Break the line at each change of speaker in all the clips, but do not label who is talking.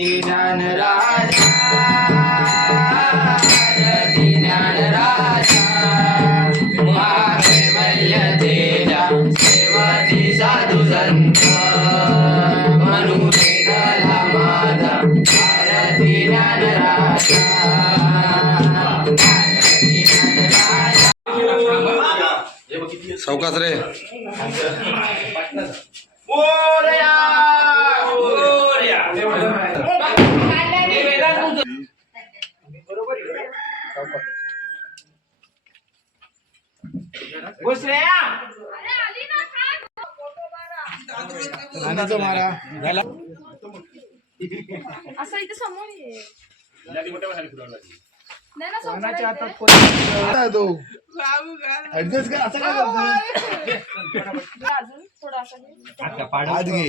ज्ञान राजा आरती ज्ञान राजा. महाकैवल्य तेजा सेवाती साधू संत. मनुवेदला माझा आरती ज्ञान राजा. आरती ज्ञान राजा
सावकाश रे
असं इथे समोर ये. नाही ना समोर
तो? ऍडजस्ट कर असं काय करतो
अजून थोडं असं घे.
हात घे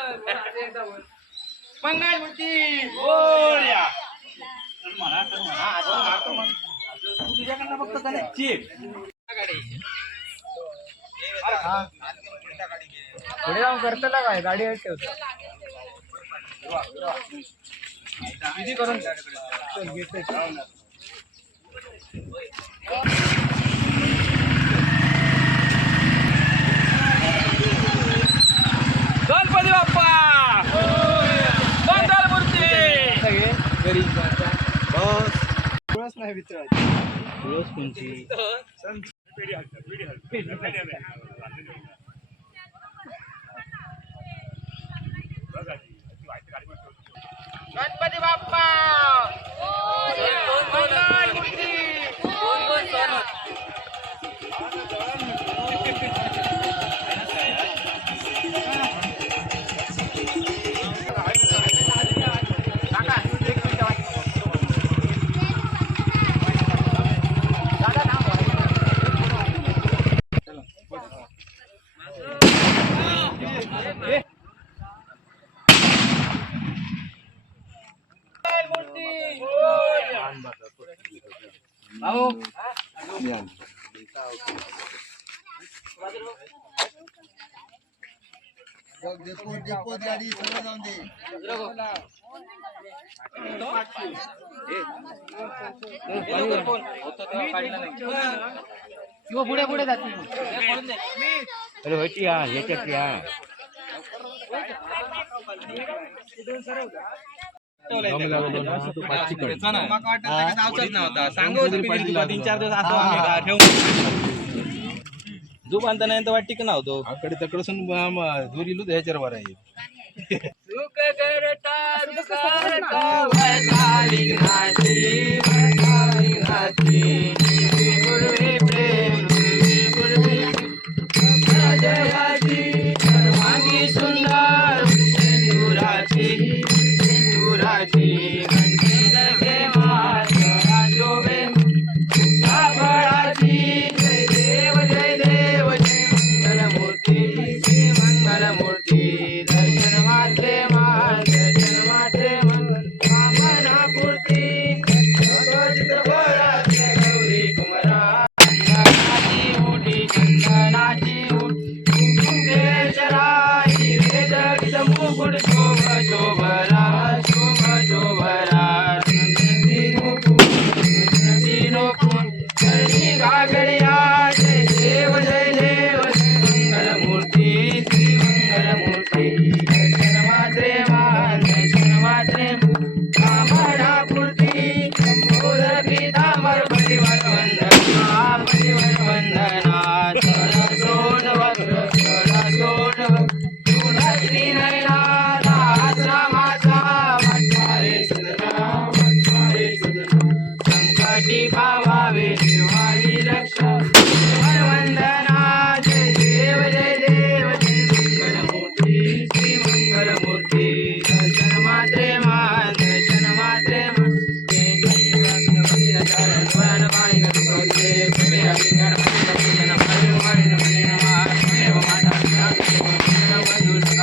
मंगल मूर्ती. बोल्या तुझ्याकडनं फक्त त्याने पुढे जाऊन करतला काय? गाडी ठेवतो. किती करून. चल, घेतोय. गणपती बाप्पा मंगल मूर्ती घरी बस नाही मित्र भाऊ किंवा पुढे पुढे
जाते होती या याच्यात या जो बांधता नाही तर वाटते की नव्हतो
आकडे तकडसून दूर इलू ह्याच्यावर आहे.
सुख करता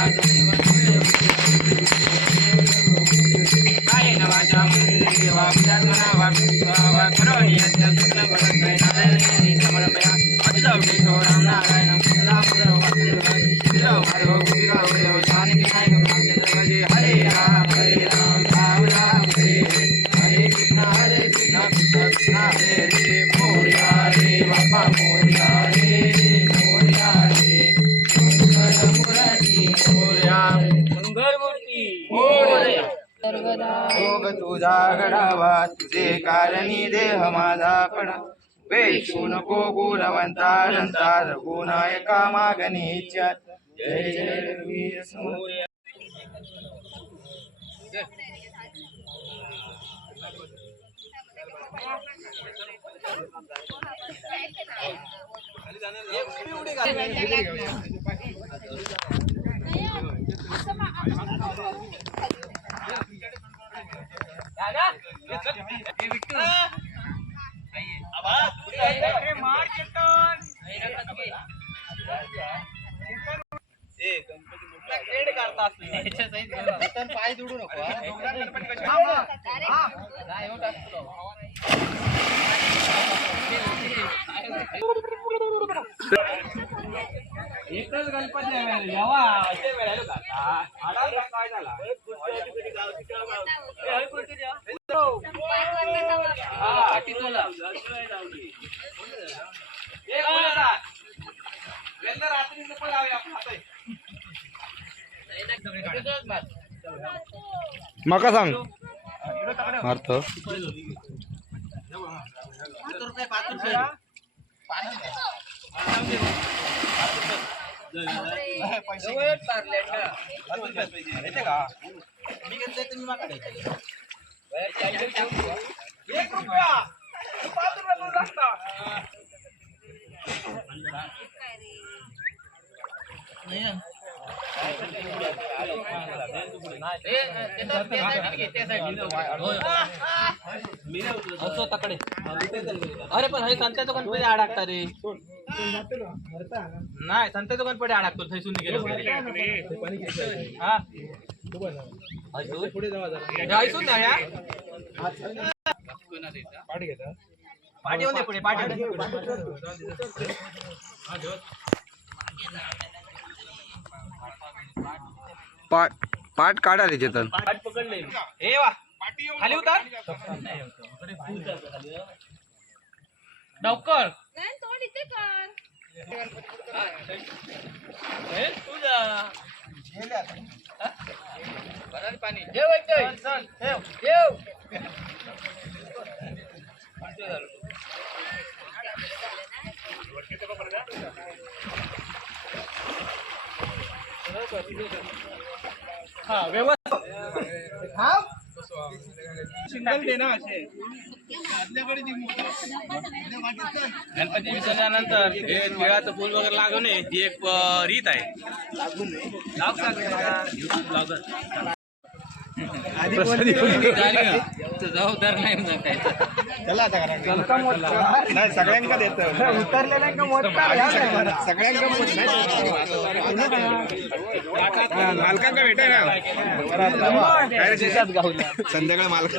Thank you. तुझा घडावा तुझे कारणी देह माझा पडा वेशू नको गुणवंता नंता रघुनायका मागणी इच्छा. जय जय रघुवीर समोर
एकच गणपती आहे. यावा. असे वेळेला का काय झाला हा.
मका सांग. अर्थ
माहितीये एक रुपया पाच रुपये दोन लागतात.
अरे पण हे संतांचं गणपती अडकता रे नाही संतांचं गणपती अडकतो थैसून गेलो हा ऐसून ना या पाठी पुढे
काढा रे चेतन.
पाठ पकडले ए वा. खाली उतर. लवकर.
नाही तोंड इथे कर
ए, तुझा पाणी ठेव. इथे. ठेव. ठेव हा व्यवस्थित. सिंगल दे ना असे. गणपती विसर्जनानंतर हे तिळाचं फुल वगैरे लागू नये ही एक रीत आहे. लाव का? जरा? जबाबदार नाही मग काय
नाही सगळ्यांका देत. मालकांना भेटाय ना संध्याकाळी मालक.